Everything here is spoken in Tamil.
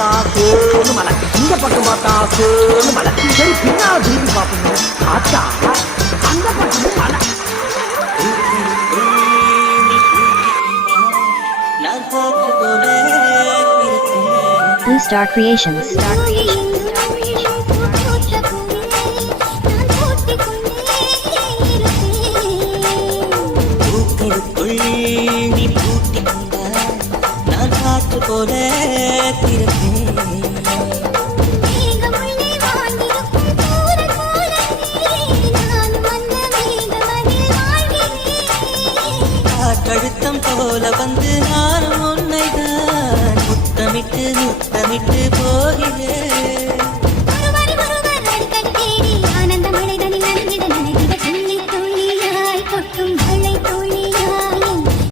பார்த்தா சோனு மலை, இந்த பக்கம் பார்த்தா சோனு மலை. சரி பின்னால் திரும்பி பார்ப்போம். ஆச்சா அந்த பக்கமும் மலை. Blue Star Creations. நீ பூட்டி கொண்டாய், நான் காற்று போல காற்றழுத்தம் போல வந்து நானும் உன்னைதான் முத்தமிட்டு முத்தமிட்டு போகிறேன்.